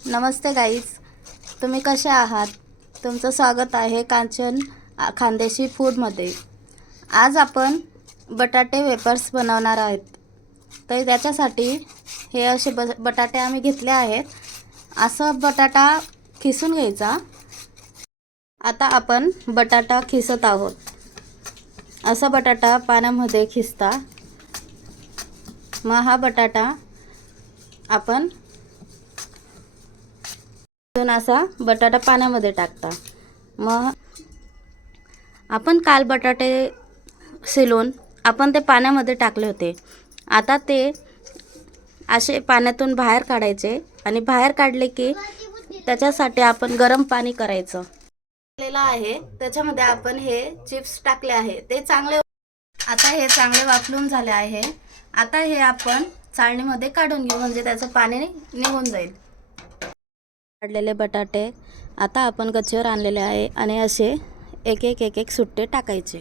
नमस्ते guys, तुम्ही कसे आहात? तुमचं स्वागत आहे कांचन खानदेशी फूडमध्ये। आज आपण बटाटे वेफर्स बनवणार आहोत। तर त्याच्यासाठी हे असे बटाटे आम्ही घेतले आहेत। असं बटाटा खिसून घ्यायचा। आता आपण बटाटा खिसत आहोत। असा बटाटा पाण्यामध्ये खिसता। मग हा बटाटा आपण असा बटाटा पाण्यामध्ये टाकता। मग आपण काल बटाटे शिलून आपण ते पाण्यामध्ये टाकले होते। आता ते असे पाण्यातून बाहेर काढायचे आणि बाहेर काढले की त्याच्यासाठी आपण गरम पाणी करायचं आहे। त्याच्यामध्ये आपण हे चिप्स टाकले आहे ते चांगले। आता हे चांगले वाफलून झाले आहे। आता हे आपण चाळणीमध्ये काढून घेऊ म्हणजे त्याचं पाणी निघून जाईल। काढलेले बटाटे आता आपण गच्चीवर आणलेले आहे आणि असे एक एक सुट्टे टाकायचे।